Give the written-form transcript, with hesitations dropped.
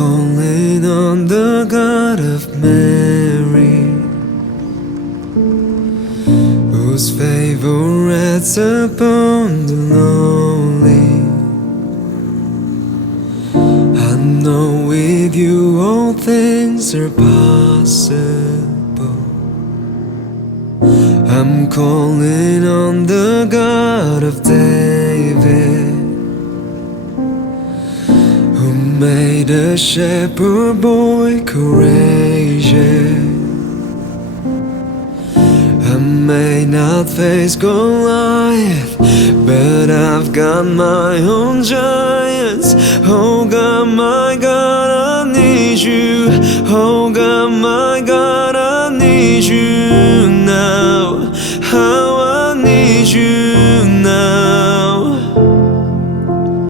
calling on the God of Mary, whose favor rests upon the lonely. I know with you all things are possible. I'm calling on the God of David, who made a shepherd boy courageous. I may not face Goliath, but I've got my own giant.